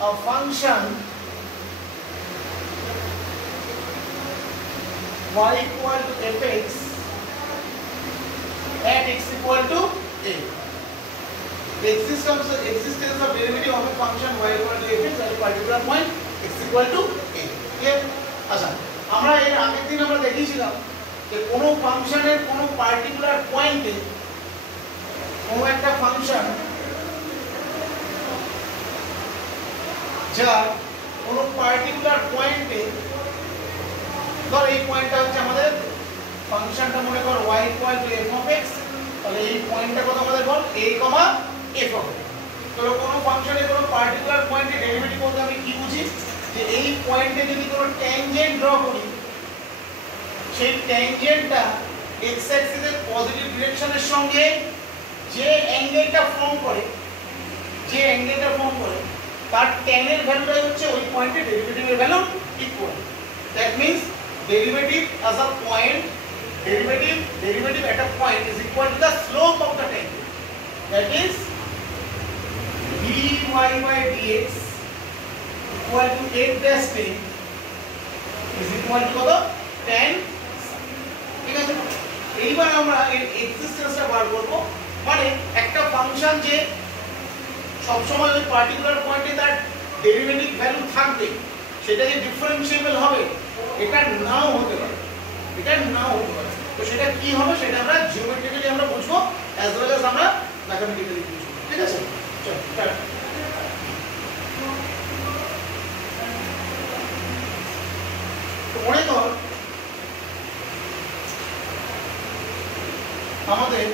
a function y equal to fx at x equal to a. The existence of derivative of a function y equal to fx at a particular point x equal to a. Clear? আচ্ছা, আমরা এর আগের দিন আমরা দেখিয়েছিলাম যে কোনো ফাংশনের কোনো পার্টিকুলার পয়েন্টে কোনো একটা ফাংশন যা কোনো পার্টিকুলার পয়েন্টে, ধর এই পয়েন্টটা হচ্ছে আমাদের ফাংশনটা, মনে কর y equal to f of x, তাহলে এই পয়েন্টটা কত আমাদের বল a, f of x। তাহলে কোনো ফাংশনের কোনো পার্টিকুলার পয়েন্টে ডেরিভেটিভ বলতে আমি কি বুঝি, যে এই পয়েন্টে যদি কোনো ট্যানজেন্ট ড্র করি, সেই ট্যানজেন্টটা x অ্যাক্সিসের পজিটিভ ডিরেকশনের সঙ্গে যে অ্যাঙ্গেলটা ফর্ম করে তার tan এর ভ্যালুটাই হচ্ছে ওই পয়েন্টে ডেরিভেটিভের value equal. That means derivative as a point, derivative at a point is equal to the slope of the tangent. That is dy by dx equal to 8 dash tan is equal to কত tan। ঠিক আছে, এইবার আমরা এর এক্সিস্টেন্সটা বার করব। মানে একটা function যে সব সময় ওই পার্টিকুলার পয়েন্টে তার ডেরিভেটিভ ভ্যালু থাকবে, সেটা যে ডিফারেন্সিয়েবল হবে এটা নাও হতে পারে, তো সেটা কি হবে সেটা আমরা জিওমেট্রিক্যালি আমরা বুঝবো, অ্যাজ ওয়েল অ্যাজ আমরা ম্যাথমেটিক্যালি বুঝবো। ঠিক আছে, চল স্টার্ট। তো মনে কর আমাদের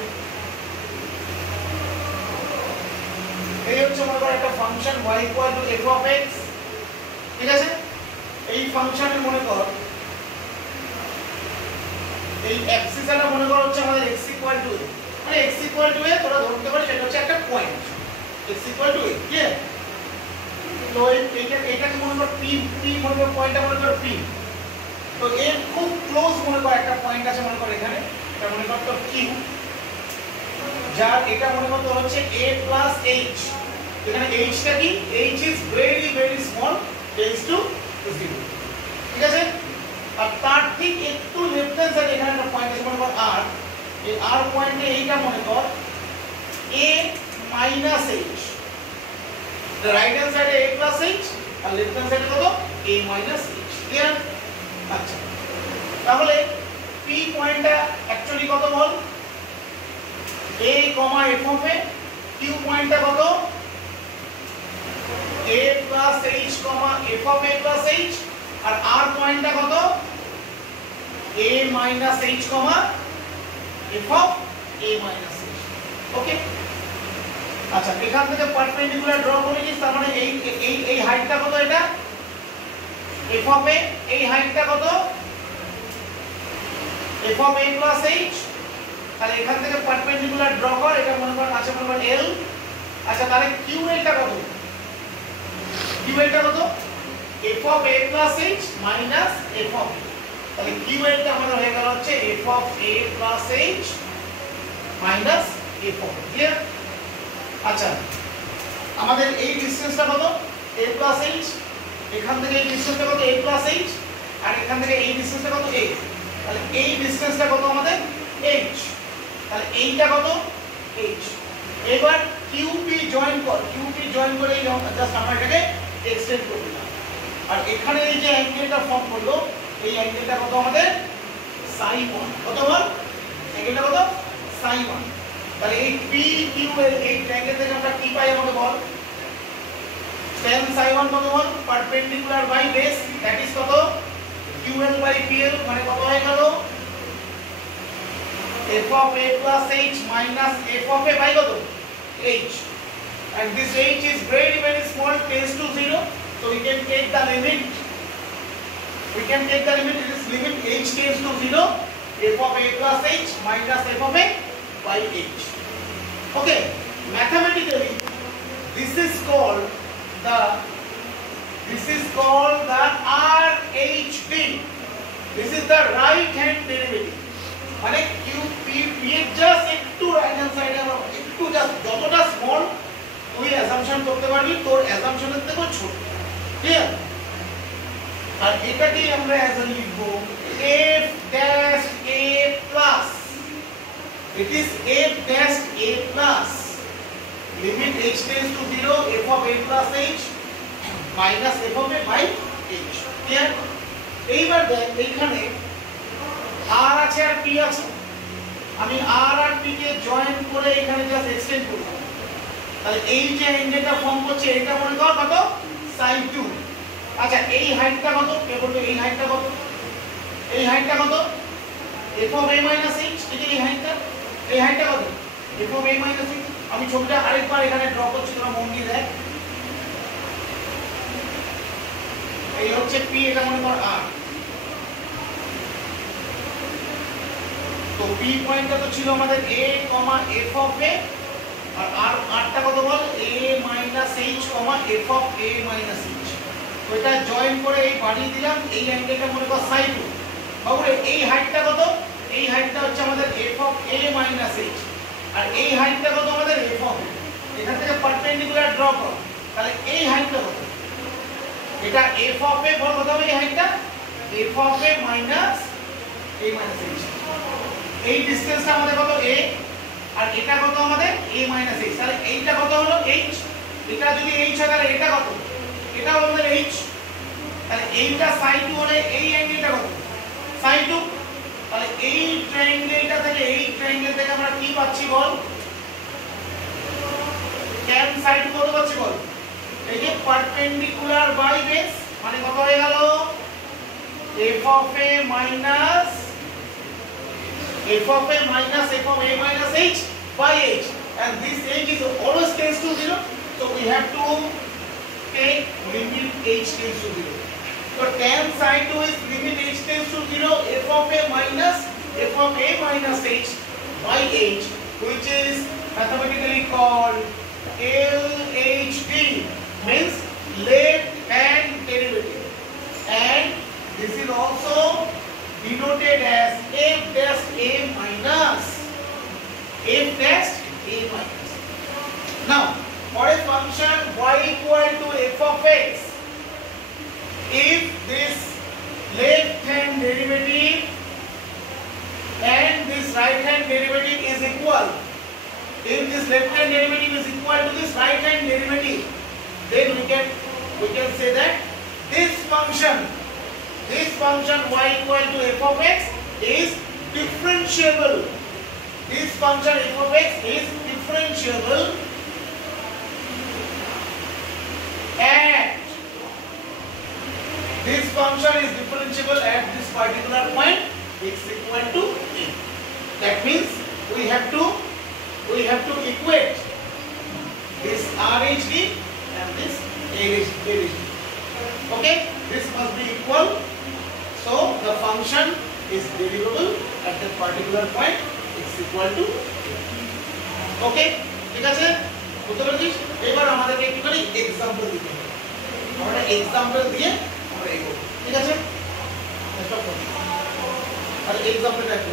এই হচ্ছে মনে কর একটা function y equal to f of x। ঠিক আছে, এই ফাংশনে মনে কর এই অ্যাক্সিসটা মনে কর হচ্ছে আমাদের x equal to a, মানে x equal to a তোরা ধরতে পারিস এটা হচ্ছে একটা point x equal to a। Clear? তো এইটাকে মনে কর p মনে কর পয়েন্টটা মনে কর p। তো এর খুব ক্লোজ মনে কর একটা পয়েন্ট আছে মনে কর এখানে, এটা মনে কর তো q, যার এটা মনে কর তো হচ্ছে a plus h। এখানে h টা কি, h is very very small, tends to 0। ঠিক আছে, আর তার ঠিক একটু লেফট হ্যান্ড সাইডে এখানে একটা পয়েন্ট আছে মনে কর r। এই r পয়েন্টে এইটা মনে কর a minus h, the right hand side a plus h আর লেফট হ্যান্ড সাইডে কত a minus h। ক্লিয়ার? আচ্ছা, তাহলে p পয়েন্টটা অ্যাকচুয়ালি কত বল, a, f of a। q পয়েন্টটা কত a plus h, f of a plus h। R r পয়েন্টটা কত a minus h, f of a minus h। ওকে, আচ্ছা এখান থেকে পারপেন্ডিকুলার ড্র করে নিস, তার মানে এই হাইটটা কত, এটা f of a, এই হাইটটা কত f of a plus h। তাহলে এখান থেকে পারপেন্ডিকুলার ড্র কর, এটা মনে কর আছে মনে কর l। আচ্ছা তাহলে ql টা কত, f of a plus h minus f of a। তাহলে ql টা আমাদের হয়ে গেল হচ্ছে f of a plus h minus f of a। Clear? আচ্ছা আমাদের এই ডিসটেন্সটা কত a plus h, এখান থেকে এই ডিসটেন্সটা কত a plus h, আর এখান থেকে এই ডিসটেন্সটা কত a। তাহলে এই ডিসটেন্সটা কত আমাদের h, তাহলে এইটা কত h। এবার qp জয়েন করে এই জাস্ট আমরা এটাকে এক্সটেন্ড করে দিলাম, আর এখানে এই যে অ্যাঙ্গেলটা ফর্ম করলো এই অ্যাঙ্গেলটা কত আমাদের psi 1। কত বল, অ্যাঙ্গেলটা কত psi 1। তাহলে এই p q এর এই অ্যাঙ্গেল থেকে আমরা কি পাই আমাকে বল, tan psi 1 কত বল, perpendicular by base, that is কত ql বাই pl, মানে কত হয়ে গেল f of a plus h minus f of a by কত h, and this h is very very small, tends to 0, so we can take the limit, it is limit h tends to 0, f of a plus h minus f of a by h। Okay, mathematically this is called the RHD, this is the right hand derivative। মানে q p p এর just একটু right hand সাইডে আমরা একটু just যতটা small তুই assumption করতে পারবি তোর অ্যাসাম্পশনের থেকেও ছোট, ক্লিয়ার? আর এটাকেই আমরা অ্যাজ লিখব f dash a plus, it is f dash a plus limit h tends to 0 f of a plus h minus f of a by h, clear? এইবার দেখ এইখানে r আছে আর p আছে, আমি r আর p কে join করে এখানে just extend করব, তাহলে এই যে এঙ্গেলটা ফর্ম করছে এটা মনে কর কত sin 2। আচ্ছা এই হাইটটা কত, কে বলবে এই হাইটটা কত? এই হাইটটা কত? f of a minus h, এই হাইটটা কত? f of a minus h। আমি ছবিটা আরেকবার এখানে ড্র করছি, তোমরা মন দিয়ে দেখ। এই হচ্ছে p, এটা মনে কর r, তো p পয়েন্টটা তো ছিল আমাদের a, f of a, আর rটা কত বল a minus h, f of a minus h। তো এটা জয়েন করে এই বাড়িয়ে দিলাম, এই অ্যাঙ্গেলটা মনে কর sin 2। বাবুরে এই হাইটটা কত? এই হাইটটা হচ্ছে আমাদের f of a minus h, আর এই হাইটটা কত আমাদের f of a। এখান থেকে পারপেন্ডিকুলার ড্র কর, তাহলে এই হাইটটা কত? এটা f of a বল কত হবে এই হাইটটা? f of a minus a minus h। এই ডিসটেন্সটা আমাদের কত a, আর এটা কত আমাদের a minus h, তাহলে এইটা কত হলো h। এটা যদি h হয় তাহলে এটা কত? এটা আমাদের h, তাহলে এইটা sin 2 হলে এই অ্যাঙ্গেলটা কত? sin 2। তাহলে এই ট্রায়াঙ্গেলটা থেকে এই ট্রায়াঙ্গেল থেকে আমরা কি পাচ্ছি বল? tan sin 2 কত পাচ্ছি বল? এই যে পারপেন্ডিকুলার বাই বেস, মানে কত হয়ে গেল f of a minus f of a minus h by h, and this h is always tends to 0, so we have to take limit h tends to 0. So tan sin 2 is limit h tends to 0 f of a minus h by h, which is mathematically called LHD, means left hand derivative, and this is also denoted as f dash a minus f dash a minus. Now for a function y equal to f of x, if this left hand derivative and this right hand derivative is equal, if this left hand derivative is equal to this right hand derivative, then we can say that this function y equal to f of x is differentiable. This function f of x is differentiable at this function is differentiable at this particular point x equal to a. That means we have to equate this RHD and this AHD. Okay, this must be equal, so the function is derivable at that particular point x equal to a. Okay, ঠিক আছে? বুঝতে পেরেছিস? এবার আমাদেরকে একটু করে example দিতে হবে, আমরা एग्जांपल দিয়ে আমরা এগোবো, ঠিক আছে? স্টপ করো, আর एग्जांपलটা একটু